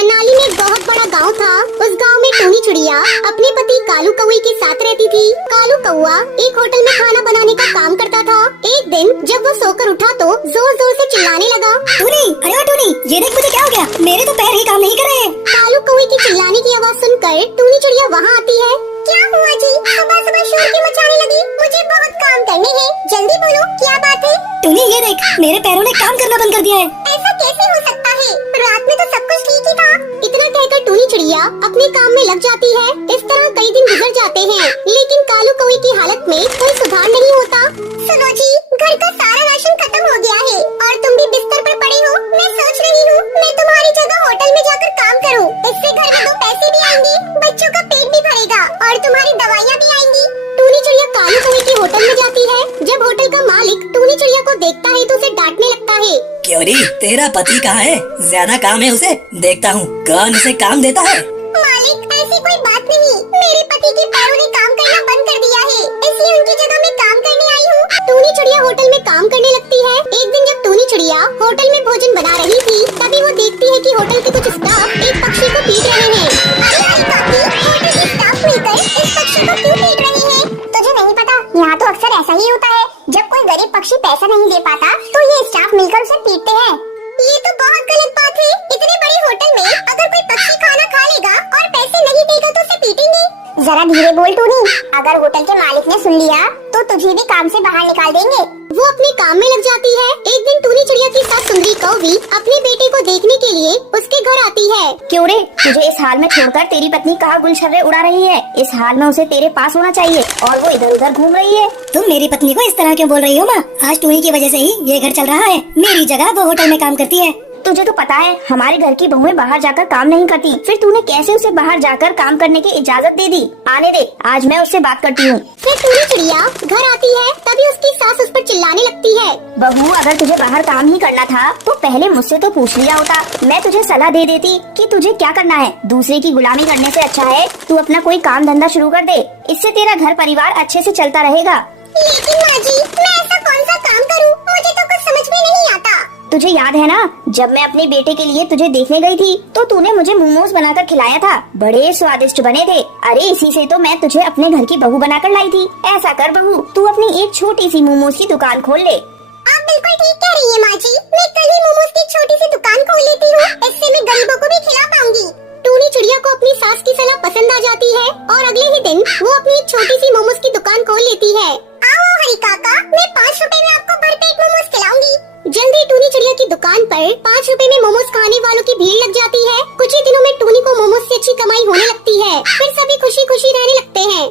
मनाली में एक बहुत बड़ा गांव था। उस गांव में टूनी चिड़िया अपने पति कालू कौवे के साथ रहती थी। कालू कौवा एक होटल में खाना बनाने का काम करता था। एक दिन जब वो सोकर उठा तो जोर जोर से चिल्लाने लगा, टूनी, अरे ओ टूनी, ये देख मुझे क्या हो गया, मेरे तो पैर ही काम नहीं कर रहे हैं। कालू कौवे की चिल्लाने की आवाज सुनकर टूनी चिड़िया वहाँ आती है। क्या हुआ जी, सुबह सुबह शोर क्यों मचाने लगी? मुझे बहुत काम करने हैं, जल्दी बोलो क्या बात है? टूनी ये देख, मेरे पैरों ने काम करना बंद कर दिया है। ऐसा कैसे हो सकता है? रात में तो सब कुछ ठीक ही था। इतना कहकर टूनी चिड़िया अपने काम में लग जाती है। इस तरह कई दिन गुजर जाते हैं, लेकिन कालू कौवे की हालत में कोई सुधार नहीं होता। सुनो जी, घर का सारा राशन खत्म हो गया है और तुम भी बिस्तर पर पड़े हो। मैं सोच रही हूँ मैं तुम्हारी जगह होटल में जाकर काम करूँ। इससे घर में 2 पैसे भी आएंगे, बच्चों का पेट भी भरेगा और तुम्हारी दवाइयाँ भी आएंगी। टूनी चिड़िया कालू कौवे के होटल में जाती है। जब होटल का मालिक टूनी चिड़िया को देखता है तो उसे डांटने लगता है। क्यों री, तेरा पति कहाँ है? ज्यादा काम है उसे, देखता हूँ कौन उसे काम देता है। मालिक ऐसी कोई बात नहीं, मेरे पति के पैरों ने काम करना बंद कर दिया है, इसलिए उनकी जगह मैं काम करने आई हूँ। टूनी चिड़िया होटल में काम करने लगती है। एक दिन जब टूनी चिड़िया होटल में भोजन बना रही थी, तभी वो देखती है कि होटल के कुछ स्टाफ एक पक्षी को पीट रहे हैं। अरे काकी, होटल के स्टाफ मिलकर इस पक्षी को क्यों पीट रहे हैं? तुझे नहीं पता, यहाँ तो अक्सर ऐसा ही होता है। जब कोई गरीब पक्षी पैसा नहीं दे पाता तो ये स्टाफ मिलकर उसे पीटते हैं। ये तो बहुत गलत बात है। इतने बड़े होटल में अगर कोई पक्षी खाना खा लेगा और पैसे नहीं देगा तो उसे पीटेंगे। जरा धीरे बोल टूनी, अगर होटल के मालिक ने सुन लिया तो तुझे भी काम से बाहर निकाल देंगे। वो अपने काम में लग जाती है। एक दिन टूनी चिड़िया की सास सुंदरी कौवी अपने बेटे को देखने के लिए उसके घर आती है। क्यों रे, तुझे इस हाल में छोड़कर तेरी पत्नी कहाँ गुलछर्रे उड़ा रही है? इस हाल में उसे तेरे पास होना चाहिए और वो इधर उधर घूम रही है। तुम मेरी पत्नी को इस तरह क्यों बोल रही हो माँ? आज टूनी की वजह से ही ये घर चल रहा है। मेरी जगह वो होटल में काम करती है। तुझे तो पता है हमारे घर की बहुएं बाहर जाकर काम नहीं करती, फिर तूने कैसे उसे बाहर जाकर काम करने की इजाजत दे दी? आने दे, आज मैं उससे बात करती हूँ। फिर टूनी चिड़िया घर आती है, तभी उसकी सास उस पर चिल्लाने लगती है। बहू, अगर तुझे बाहर काम ही करना था तो पहले मुझसे तो पूछ लिया होता, मैं तुझे सलाह दे देती कि तुझे क्या करना है। दूसरे की गुलामी करने से अच्छा है तू अपना कोई काम धंधा शुरू कर दे, इससे तेरा घर परिवार अच्छे से चलता रहेगा। लेकिन माँ जी, मैं ऐसा कौन सा काम करूँ? मुझे तो कुछ समझ में नहीं आता। तुझे याद है ना, जब मैं अपने बेटे के लिए तुझे देखने गई थी तो तूने मुझे मोमोज बनाकर खिलाया था, बड़े स्वादिष्ट बने थे। अरे इसी से तो मैं तुझे अपने घर की बहू बनाकर लाई थी। ऐसा कर बहू, तू अपनी एक छोटी सी मोमोज की दुकान खोल ले। आप बिल्कुल ठीक कह रही है माँ जी, मैं कल ही मोमोज की छोटी सी दुकान खोल लेती हूँ, इससे मैं गरीबों को भी खिला पाऊंगी। टूनी चिड़िया को अपनी सास की सलाह पसंद आ जाती है और अगले ही दिन वो अपनी एक छोटी सी मोमोज की दुकान खोल लेती है। आओ हरी काका, मैं 5 रुपए में आपको भरपेट मोमोज खिलाऊंगी। जल्दी टूनी चिड़िया की दुकान पर 5 रुपए में मोमोज खाने वालों की भीड़ लग जाती है। कुछ ही दिनों में टूनी को मोमोज से अच्छी कमाई होने लगती है। फिर सभी खुशी खुशी रहने लगते हैं।